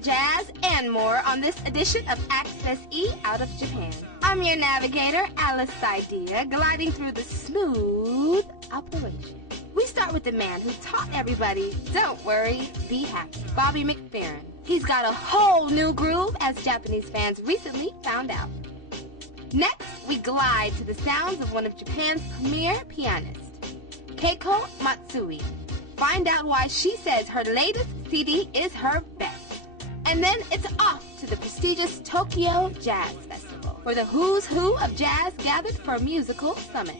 that jazz and more on this edition of Access E out of Japan. I'm your navigator, Alice Idea, gliding through the smooth operation. We start with the man who taught everybody, don't worry, be happy, Bobby McFerrin. He's got a whole new groove, as Japanese fans recently found out. Next, we glide to the sounds of one of Japan's premier pianists, Keiko Matsui. Find out why she says her latest CD is her best. And then it's off to the prestigious Tokyo Jazz Festival, where the who's who of jazz gathered for a musical summit.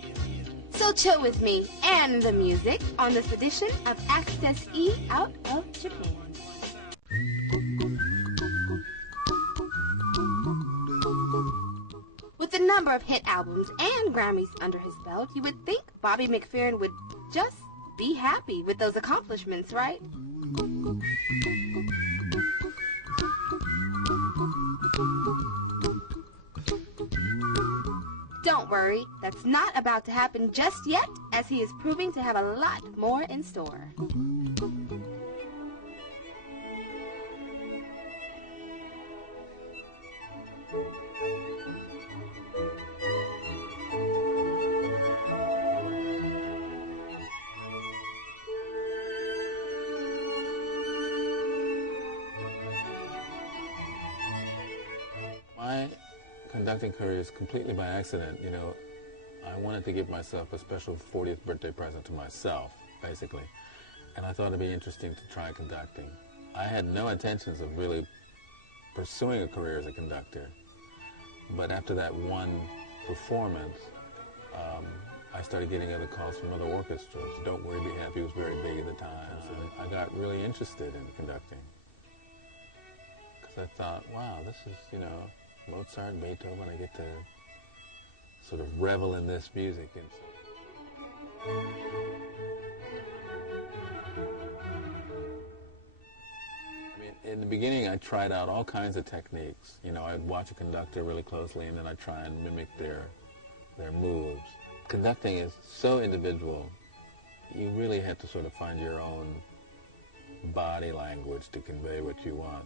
So chill with me and the music on this edition of Access E out of Japan. With a number of hit albums and Grammys under his belt, you would think Bobby McFerrin would just be happy with those accomplishments, right? Don't worry, that's not about to happen just yet, as he is proving to have a lot more in store. My conducting career is completely by accident. You know, I wanted to give myself a special 40th birthday present to myself, basically. And I thought it'd be interesting to try conducting. I had no intentions of really pursuing a career as a conductor. But after that one performance, I started getting other calls from other orchestras. Don't Worry, Be Happy was very big at the time. So I got really interested in conducting. Because I thought, wow, this is, you know, Mozart, Beethoven, I get to sort of revel in this music. And I mean, in the beginning, I tried out all kinds of techniques. You know, I'd watch a conductor really closely, and then I'd try and mimic their moves. Conducting is so individual. You really have to sort of find your own body language to convey what you want.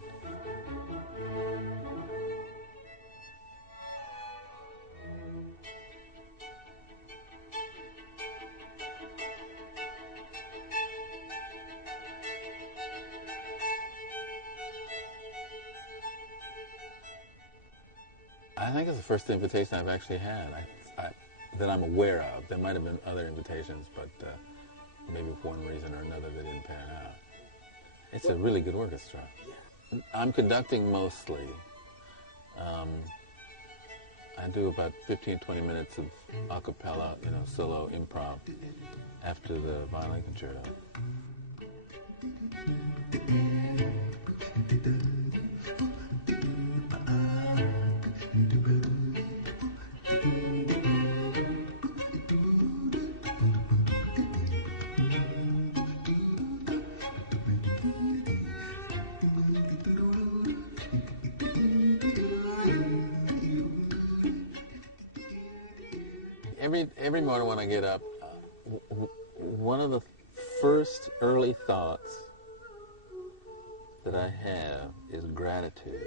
I think it's the first invitation I've actually had that I'm aware of. There might have been other invitations, but maybe for one reason or another they didn't pan out. It's a really good orchestra. I'm conducting mostly. I do about 15-20 minutes of a cappella, you know, solo improv after the violin concerto. Every morning when I get up, one of the first early thoughts that I have is gratitude.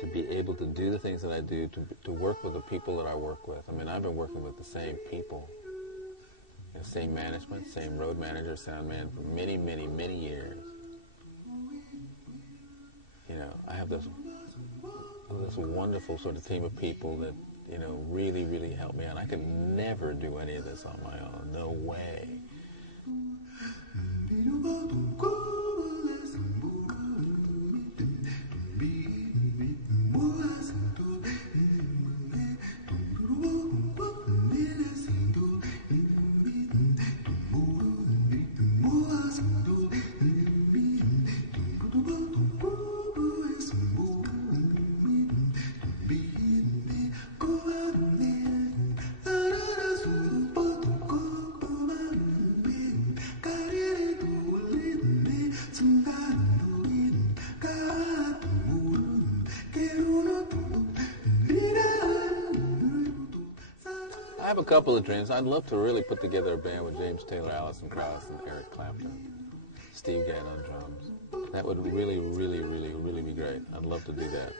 To be able to do the things that I do, to work with the people that I work with. I mean, I've been working with the same people, the same management, same road manager, sound man for many, many, many years. You know, I have this wonderful sort of team of people that, you know, really, really help me out. I could never do any of this on my own. No way. I have a couple of dreams. I'd love to really put together a band with James Taylor, Alison Krauss, and Eric Clapton. Steve Gadd on drums. That would really, really, really, really be great. I'd love to do that.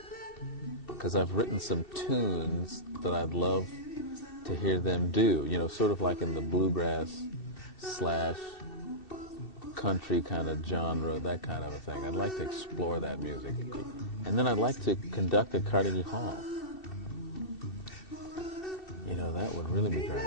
Because I've written some tunes that I'd love to hear them do, you know, sort of like in the bluegrass / country kind of genre, that kind of a thing. I'd like to explore that music. And then I'd like to conduct at Carnegie Hall. You know, that would really be great.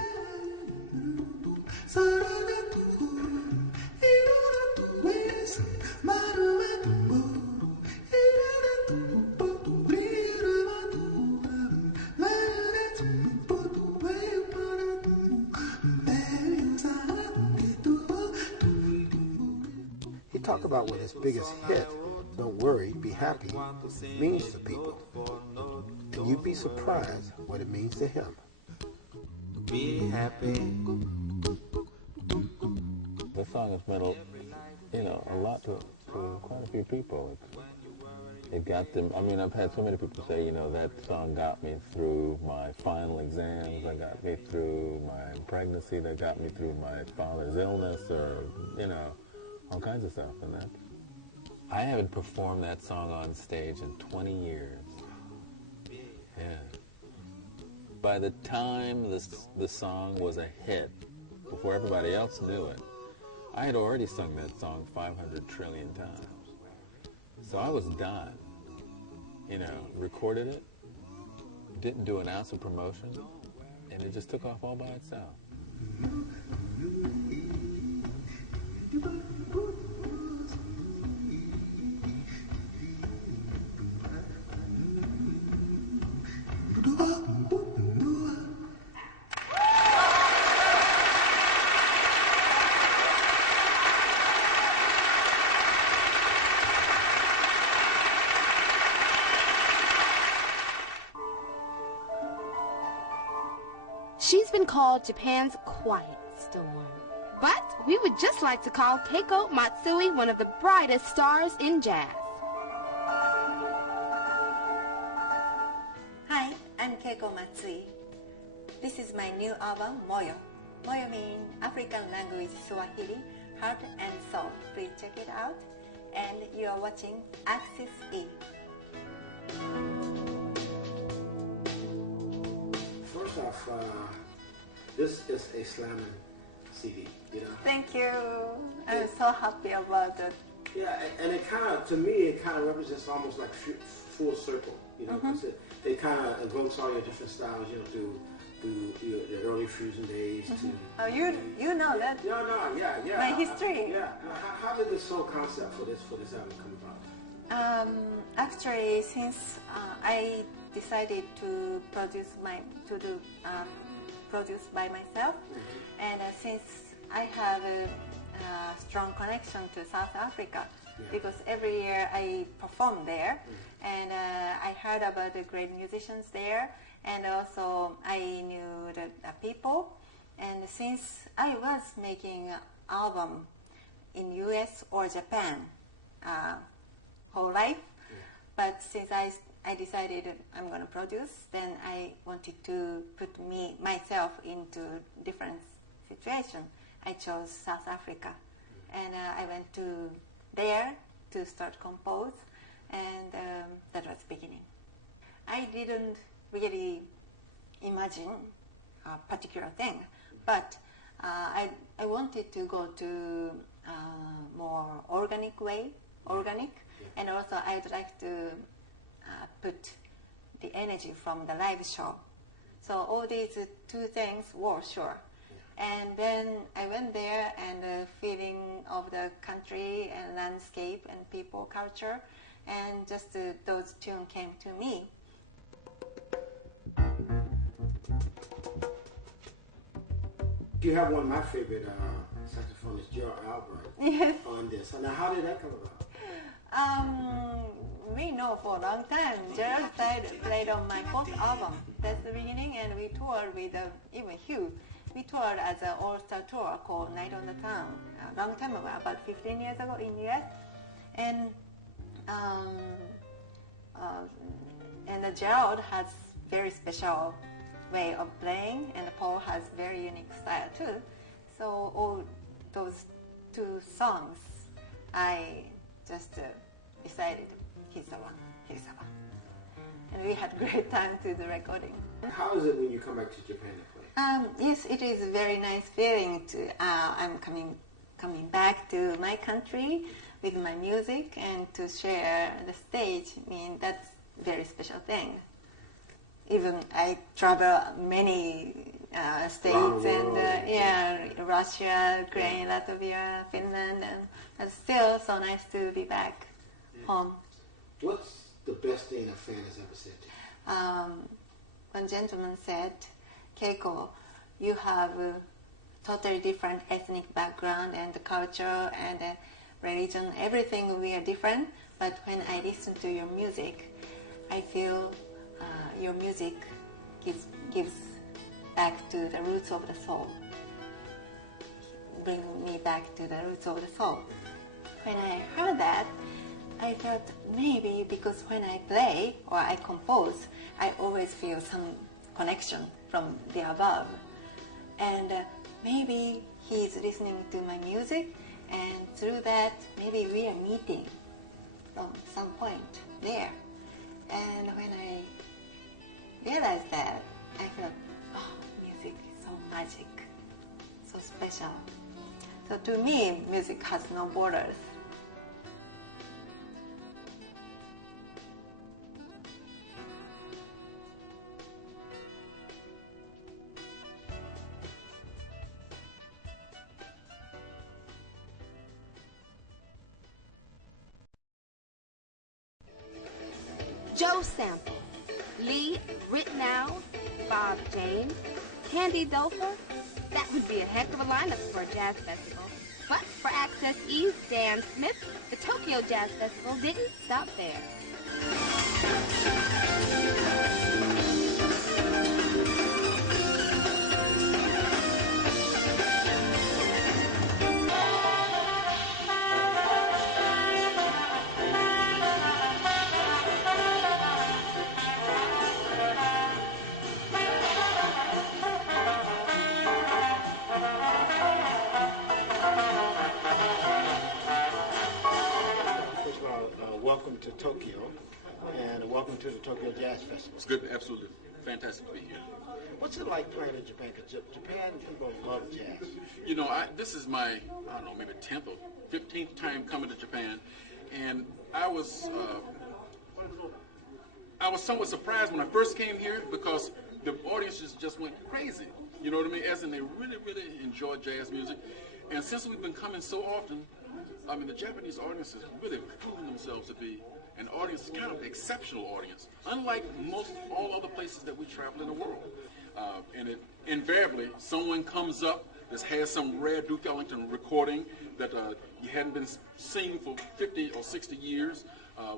He talked about what his biggest hit, Don't Worry, Be Happy, means to people. And you'd be surprised what it means to him. Be happy. This song has meant, a lot to quite a few people. It got them. I mean, I've had so many people say, that song got me through my final exams, that got me through my pregnancy, that got me through my father's illness, or, all kinds of stuff. And that, I haven't performed that song on stage in 20 years. Yeah. By the time the song was a hit, before everybody else knew it, I had already sung that song 500 trillion times. So I was done. Recorded it, didn't do an ounce of promotion, and it just took off all by itself. She's been called Japan's quiet storm. But we would just like to call Keiko Matsui one of the brightest stars in jazz. Hi, I'm Keiko Matsui. This is my new album, Moyo. Moyo means African language Swahili, heart and soul. Please check it out. And you are watching Access E. First off, this is a slamming CD, Thank you. I'm so happy about it. Yeah, and it kind of, to me, it kind of represents almost like full circle, 'cause it kind of evokes all your different styles, through the early fusion days to... Oh, you know that? Yeah. My history. Yeah. How did this whole concept for this album come about? Actually, since I decided to produce by myself, and since I have a strong connection to South Africa, because every year I perform there, and I heard about the great musicians there, and also I knew the people, and since I was making an album in US or Japan whole life, but since I decided I'm going to produce, then I wanted to put myself into different situation. I chose South Africa, and I went to there to start compose, and that was beginning. I didn't really imagine a particular thing, but I wanted to go to more organic, and also I would like to put the energy from the live show. So all these two things were sure. And then I went there, and the feeling of the country and landscape and people, culture, and just those tunes came to me. You have one of my favorite saxophonists, Gerald Albright, Yes. on this. Now, how did that come about? We know for a long time. Gerald played on my fourth album. That's the beginning, and we toured with even Hugh. We toured as an all-star tour called Night on the Town a long time ago, about 15 years ago in US. And Gerald has very special way of playing, and Paul has very unique style too. So all those two songs I just decided he's the one. And we had a great time to the recording. How is it when you come back to Japan to play? Yes, it is a very nice feeling to. I'm coming back to my country with my music and to share the stage. I mean, that's a very special thing. Even I travel many states and Russia, Ukraine, Latvia, Finland, and it's still so nice to be back home. What's the best thing a fan has ever said to you? One gentleman said, Keiko, you have a totally different ethnic background and the culture and religion, everything we are different, but when I listen to your music, I feel your music gives back to the roots of the soul, bring me back to the roots of the soul. When I heard that, I felt maybe because when I play or I compose, I always feel some connection from the above. And maybe he's listening to my music, and through that, maybe we are meeting from some point there. And when I realized that, I felt, oh, music is so magic, so special. So to me, music has no borders. Joe Sample, Lee Ritenow, Bob James, Candy Dofer. That would be a heck of a lineup for a jazz festival. But for Access E's Dan Smith, the Tokyo Jazz Festival didn't stop there. Welcome to Tokyo, and welcome to the Tokyo Jazz Festival. It's good, absolutely fantastic to be here. What's it like playing in Japan? Because Japan people love jazz. You know, this is my, I don't know, maybe 10th or 15th time coming to Japan, and I was somewhat surprised when I first came here because the audiences just went crazy. You know what I mean? As in, they really, really enjoy jazz music, and since we've been coming so often, I mean, the Japanese audiences really proven themselves to be an audience, kind of exceptional audience, unlike most all other places that we travel in the world. And it invariably, someone comes up that has some rare Duke Ellington recording that you hadn't been seeing for 50 or 60 years,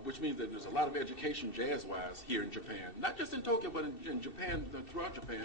which means that there's a lot of education jazz-wise here in Japan. Not just in Tokyo, but in Japan, throughout Japan.